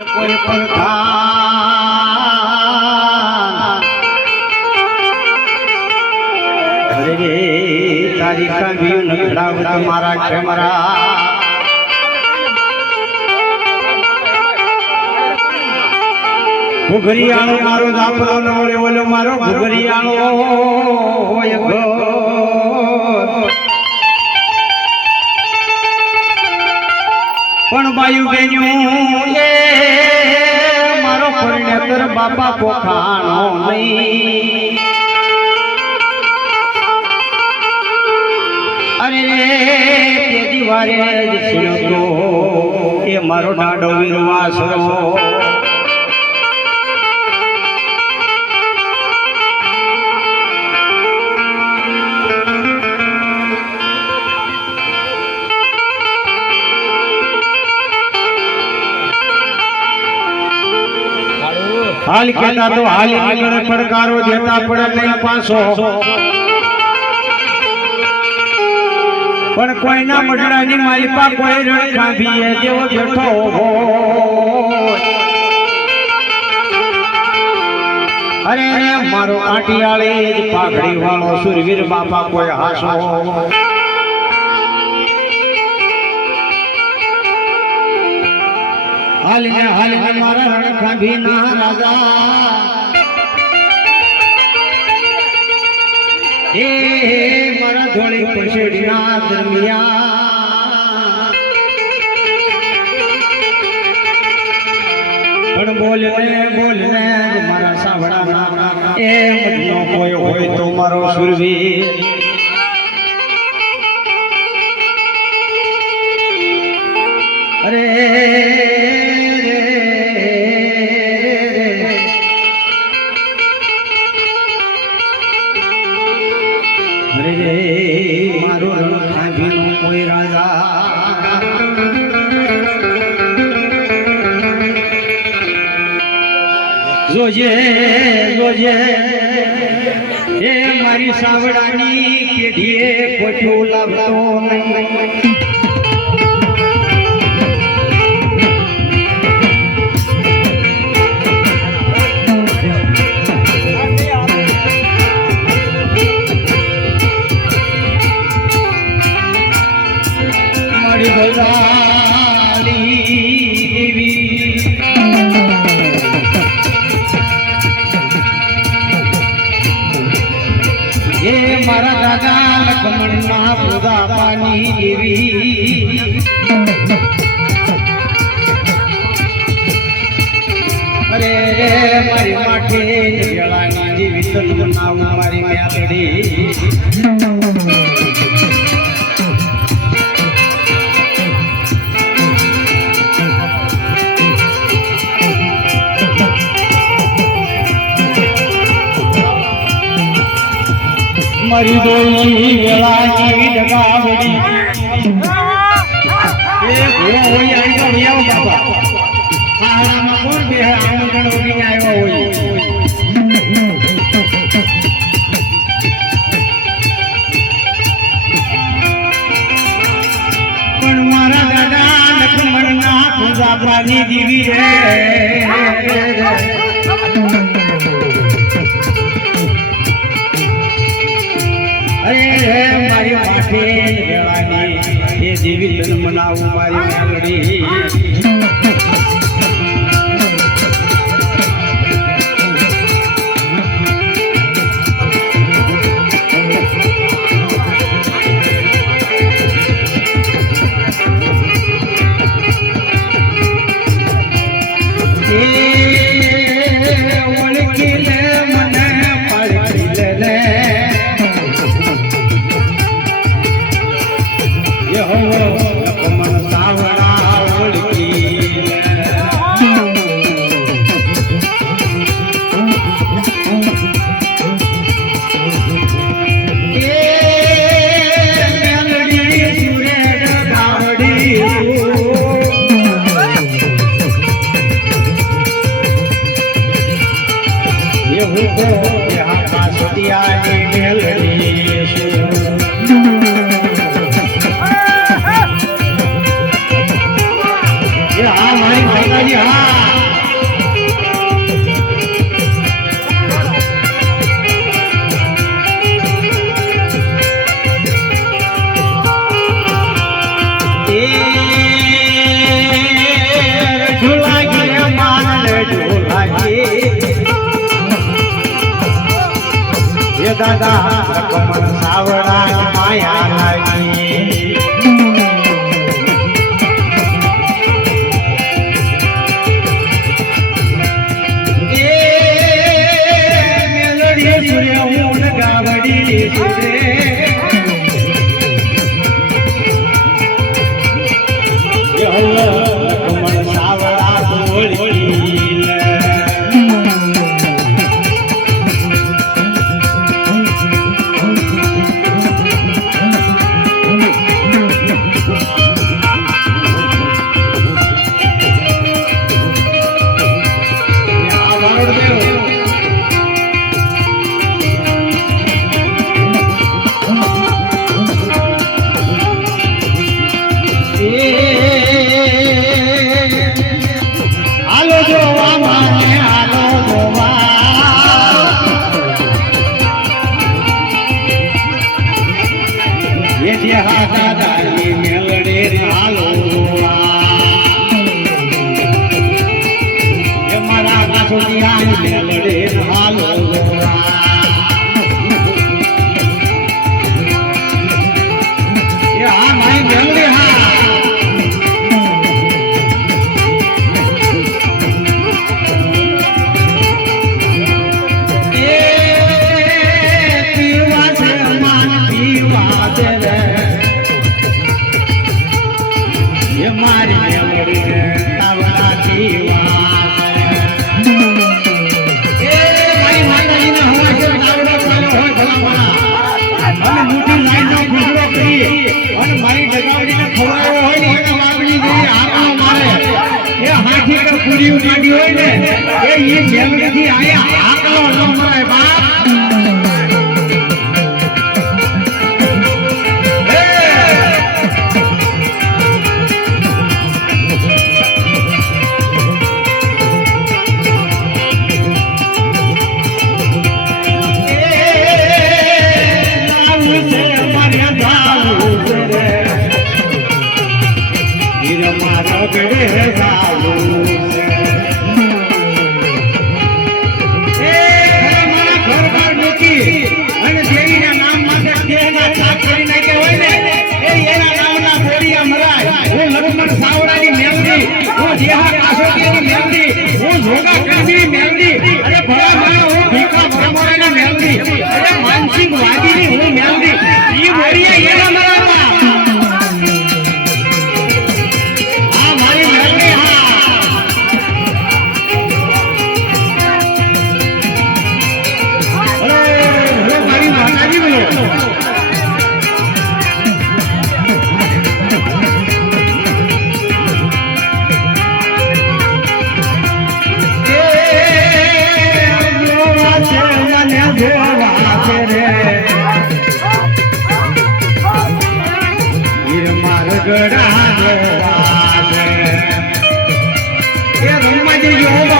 કોઈ પ્રધાન તારી નગડાવત મારા ખેમરા ઘુઘરિયાળો મારો દાપરો ન વળે ઓલો મારો ઘુઘરિયાળો હોય પણ બાયુ બેન્યું એ, મારો પરિણેતર બાપા પોખાણો નહીં. અરે તે દિવારે એ મારો ડાડો વીરવાસરો. હાલ કેતા તો હાલ આગળ પડકારો દેતા પડે નહીં પાછો. પણ કોઈના મઢડાની માલિપા કોઈ રણ ખાંભીએ જેવો બેઠો અરે મારો આટિયાળી પાઘડી વાળો સુરવીર બાપા કોઈ હાસો. હાલીને હાલીને મારા રણ ખાંભી ના રાજા. હે મારા ધોળી પછેડીના દરમિયા પણ બોલને બોલને મારા સાવડા એ મતનો કોઈ હોય તો મારો સુરવીર. જોજે જોજે એ મારી સાવડાની કેઢીએ પોચું લાવતો નહીં. દેવી મારી દોઈ વેળાની ડગાવડી. પણ મારા દાદા લક્ષ્મણના પૂજા પાની દીવી રે. માથે વેળાની એ દેવી તન મનાવું મારી हवा દાદા રકમણ સાવડા માયા લાગી સૂર્ય Yeah. રેડિયો રેડિયો હોય ને એ મેલડી થી આયા. you